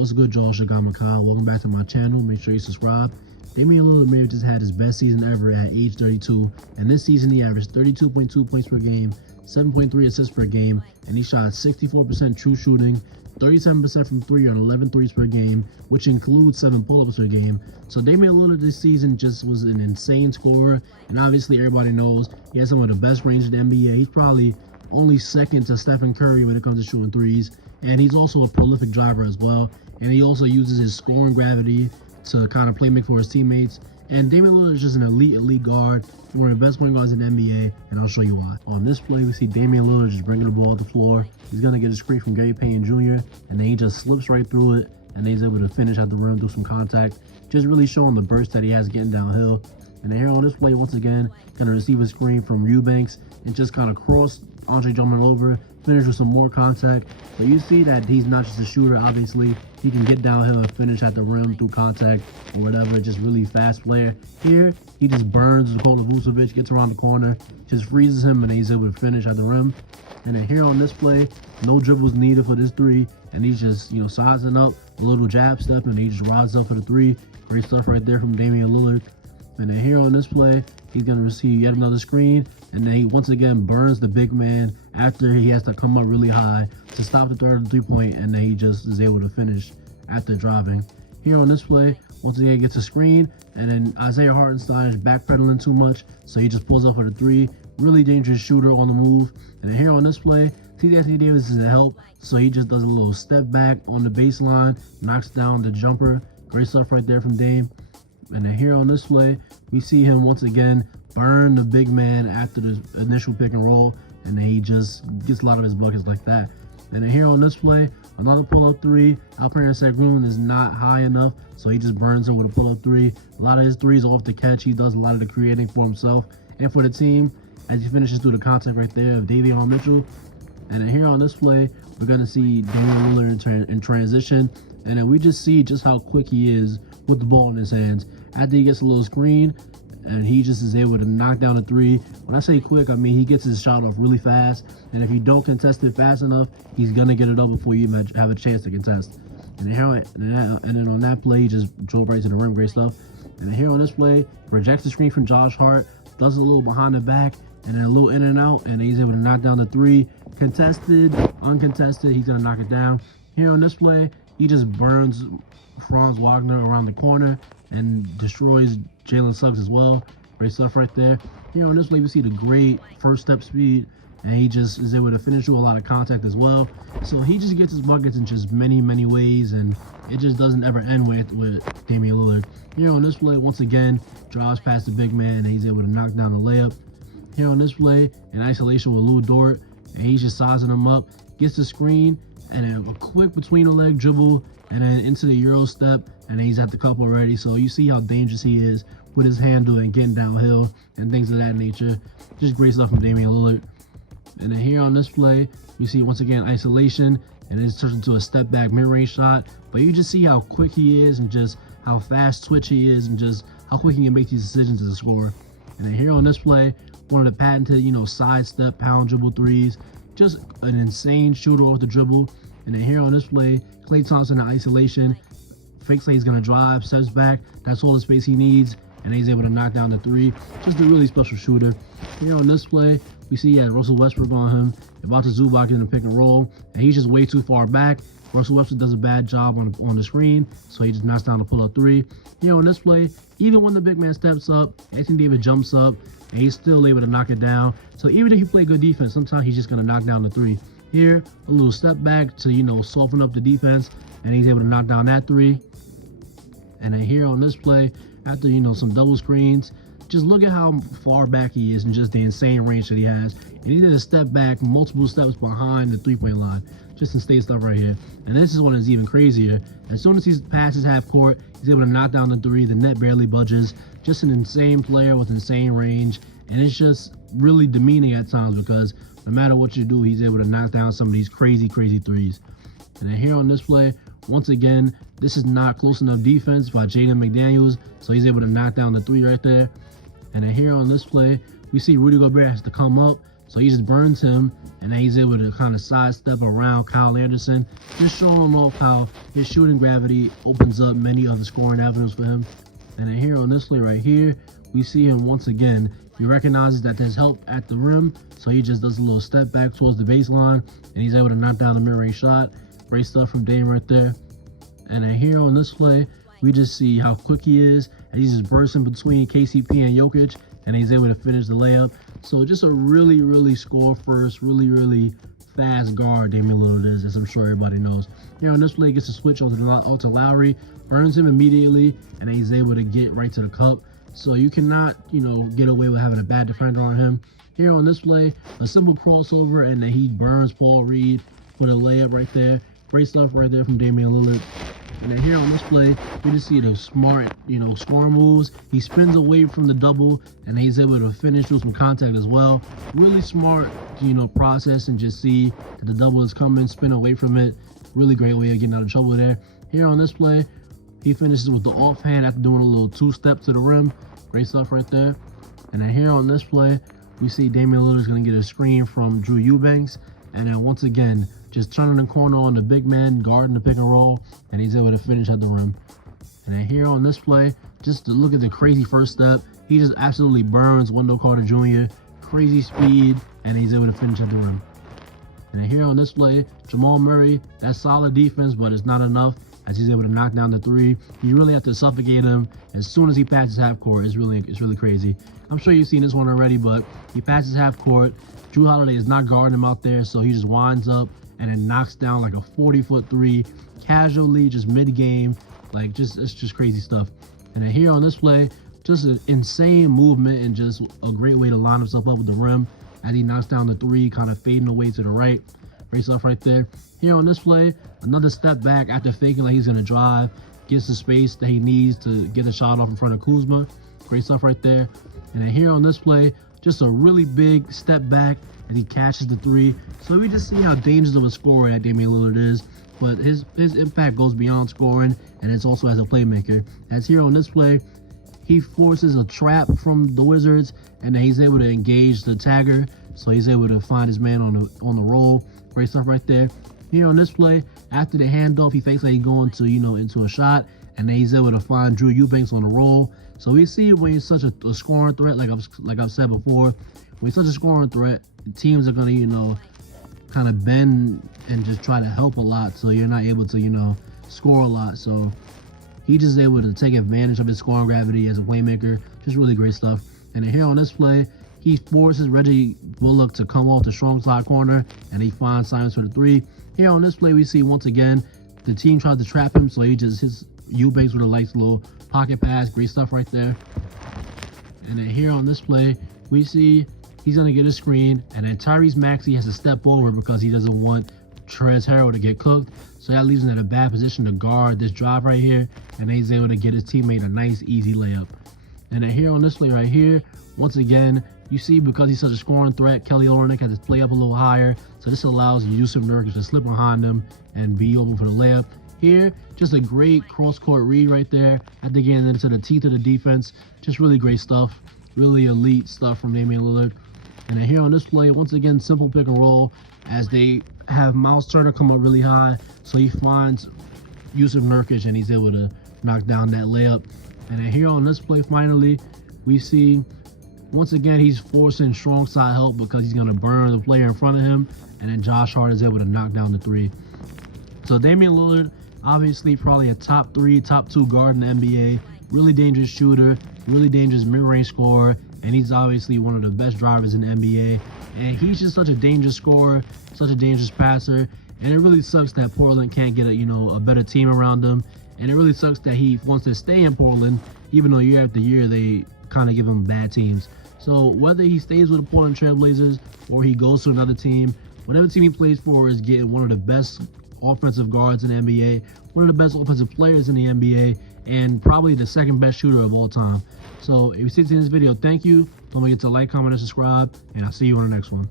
What's good, y'all? Kyle. Welcome back to my channel. Make sure you subscribe. Damian Lillard may have just had his best season ever at age 32, and this season he averaged 32.2 points per game, 7.3 assists per game, and he shot 64% true shooting, 37% from 3 on 11 threes per game, which includes 7 pull-ups per game. So Damian Lillard this season just was an insane scorer, and obviously everybody knows he has some of the best range in the NBA. He's probably only second to Stephen Curry when it comes to shooting threes, and he's also a prolific driver as well, and he also uses his scoring gravity to kind of play make for his teammates. And Damian Lillard is just an elite guard, one of the best point guards in the NBA, and I'll show you why. On this play, we see Damian Lillard just bringing the ball to the floor. He's going to get a screen from Gary Payton Jr., and then he just slips right through it, and then he's able to finish at the rim, do some contact, just really showing the burst that he has getting downhill. And then here on this play, once again, going to receive a screen from Eubanks and just kind of cross Andre Drummond over, finish with some more contact. So you see that he's not just a shooter, obviously. He can get downhill and finish at the rim through contact or whatever. Just really fast player. Here, he just burns Nikola Vucevic, gets around the corner, just freezes him, and he's able to finish at the rim. And then here on this play, no dribbles needed for this three, and he's just, sizing up, a little jab step, and he just rides up for the three. Great stuff right there from Damian Lillard. And then here on this play, he's going to receive yet another screen, and then he once again burns the big man after he has to come up really high to stop the third three-point, and then he just is able to finish after driving. Here on this play, once again gets a screen, and then Isaiah Hartenstein is backpedaling too much, so he just pulls up for the three. Really dangerous shooter on the move. And then here on this play, Anthony Davis is a help, so he just does a little step back on the baseline, knocks down the jumper. Great stuff right there from Dame. And then here on this play, we see him once again burn the big man after the initial pick and roll, and then he just gets a lot of his buckets like that. And then here on this play, another pull-up three. Alperen Sengun is not high enough, so he just burns her with a pull-up three. A lot of his threes off the catch. He does a lot of the creating for himself and for the team as he finishes through the contact right there of Davion Mitchell. And then here on this play, we're going to see Damian Lillard in transition, and then we just see just how quick he is with the ball in his hands. After he gets a little screen, and he just is able to knock down a three. When I say quick, I mean he gets his shot off really fast, and if you don't contest it fast enough, he's gonna get it up before you even have a chance to contest. And then on that play, he just drove right to the rim. Great stuff. And then here on this play, rejects the screen from Josh Hart, does a little behind the back, and then a little in and out, and he's able to knock down the three. Contested, uncontested, he's gonna knock it down. Here on this play, he just burns Franz Wagner around the corner and destroys Jalen Suggs as well. Great stuff right there. Here on this play, we see the great first step speed, and he just is able to finish with a lot of contact as well. So he just gets his buckets in just many ways, and it just doesn't ever end with Damian Lillard. Here on this play, once again, drives past the big man, and he's able to knock down the layup. Here on this play, in isolation with Lou Dort, and he's just sizing him up, gets the screen, and then a quick between the leg dribble, and then into the Euro step, and then he's at the cup already. So you see how dangerous he is with his handle and getting downhill and things of that nature. Just great stuff from Damian Lillard. And then here on this play, you see once again isolation, and it's turned into a step back mid-range shot. But you just see how quick he is, and just how fast twitch he is, and just how quick he can make these decisions as a scorer. And then here on this play, one of the patented, sidestep pound dribble threes. Just an insane shooter off the dribble. And then here on this play, Klay Thompson in isolation, fakes like he's gonna drive, steps back, that's all the space he needs, and he's able to knock down the three. Just a really special shooter. Here on this play, we see he has Russell Westbrook on him, about to Zubac in the pick and roll, and he's just way too far back. Russell Westbrook does a bad job on the screen, so he just knocks down the pull-up three. Here on this play, even when the big man steps up, Anthony Davis jumps up, and he's still able to knock it down. So even if he play good defense, sometimes he's just gonna knock down the three. Here, a little step back to, soften up the defense, and he's able to knock down that three. And then here on this play, after, some double screens, just look at how far back he is and just the insane range that he has. And he did a step back, multiple steps behind the three-point line. Just insane stuff right here. And this is one that's even crazier. As soon as he passes half court, he's able to knock down the three. The net barely budges. Just an insane player with insane range. And it's just really demeaning at times because no matter what you do, he's able to knock down some of these crazy threes. And then here on this play, once again, this is not close enough defense by Jaden McDaniels, so he's able to knock down the three right there. And then here on this play, we see Rudy Gobert has to come up So he just burns him, and then he's able to kind of sidestep around Kyle Anderson, just showing off how his shooting gravity opens up many other scoring avenues for him. And then here on this play right here, we see him once again. He recognizes that there's help at the rim, so he just does a little step back towards the baseline, and he's able to knock down the mid-range shot. Great stuff from Dame right there. And then here on this play, we just see how quick he is, and he's just bursting between KCP and Jokic, and he's able to finish the layup. So just a really score first, really fast guard Damian Lillard is, as I'm sure everybody knows. Here on this play, he gets a switch onto Lowry, burns him immediately, and he's able to get right to the cup. So you cannot, get away with having a bad defender on him. Here on this play, a simple crossover, and then he burns Paul Reed for the layup right there. Great stuff right there from Damian Lillard. And then here on this play, we just see the smart, scoring moves. He spins away from the double, and he's able to finish with some contact as well. Really smart, process, and just see that the double is coming, spin away from it. Really great way of getting out of trouble there. Here on this play, he finishes with the offhand after doing a little two-step to the rim. Great stuff right there. And then here on this play, we see Damian Lillard is going to get a screen from Drew Eubanks. And then once again, just turning the corner on the big man, guarding the pick and roll, and he's able to finish at the rim. And then here on this play, just to look at the crazy first step, he just absolutely burns Wendell Carter Jr. Crazy speed, and he's able to finish at the rim. And then here on this play, Jamal Murray, that's solid defense, but it's not enough as he's able to knock down the three. You really have to suffocate him as soon as he passes half court. It's really crazy. I'm sure you've seen this one already, but he passes half court. Drew Holiday is not guarding him out there, so he just winds up and then knocks down like a 40-foot three casually, just mid-game. It's just crazy stuff. And then here on this play, just an insane movement and just a great way to line himself up with the rim as he knocks down the three, kind of fading away to the right. Great stuff right there. Here on this play, another step back after faking like he's going to drive, gets the space that he needs to get the shot off in front of Kuzma. Great stuff right there. And then here on this play, just a really big step back and he catches the three. So we just see how dangerous of a scorer that Damian Lillard is. But his impact goes beyond scoring, and it's also as a playmaker. As here on this play, he forces a trap from the Wizards, and then he's able to engage the tagger. So he's able to find his man on the roll. Great stuff right there. Here on this play, after the handoff, he fakes like he's going to, into a shot, and then he's able to find Drew Eubanks on the roll. So we see when he's such a scoring threat, like I've said before, when he's such a scoring threat, teams are gonna, kind of bend and just try to help a lot, so you're not able to, score a lot. So he just able to take advantage of his scoring gravity as a playmaker. Just really great stuff. And then here on this play, he forces Reggie Bullock to come off the strong side corner, and he finds Simons for the three. Here on this play, we see once again the team tried to trap him, so he just hits Eubanks with a nice little pocket pass. Great stuff right there. And then here on this play, we see he's going to get a screen, and then Tyrese Maxey has to step over because he doesn't want Trez Harrell to get cooked. So that leaves him in a bad position to guard this drive right here, and then he's able to get his teammate a nice, easy layup. And then here on this play right here, once again, you see because he's such a scoring threat, Kelly Olynyk has to play up a little higher. So this allows Yusuf Nurkic to slip behind him and be open for the layup. Here, just a great cross-court read right there. After getting into the teeth of the defense, just really great stuff. Really elite stuff from Damian Lillard. And then here on this play, once again, simple pick and roll as they have Miles Turner come up really high. So he finds Yusuf Nurkic and he's able to knock down that layup. And then here on this play, finally, we see once again he's forcing strong side help because he's going to burn the player in front of him. And then Josh Hart is able to knock down the three. So Damian Lillard, obviously probably a top 3, top 2 guard in the NBA. Really dangerous shooter, really dangerous mid-range scorer. And he's obviously one of the best drivers in the NBA. And he's just such a dangerous scorer, such a dangerous passer. And it really sucks that Portland can't get a better team around him. And it really sucks that he wants to stay in Portland, even though year after year they kind of give him bad teams. So whether he stays with the Portland Trailblazers or he goes to another team, whatever team he plays for is getting one of the best offensive guards in the NBA, one of the best offensive players in the NBA, and probably the second best shooter of all time. So if you see this video, thank you. Don't forget to like, comment, and subscribe, and I'll see you on the next one.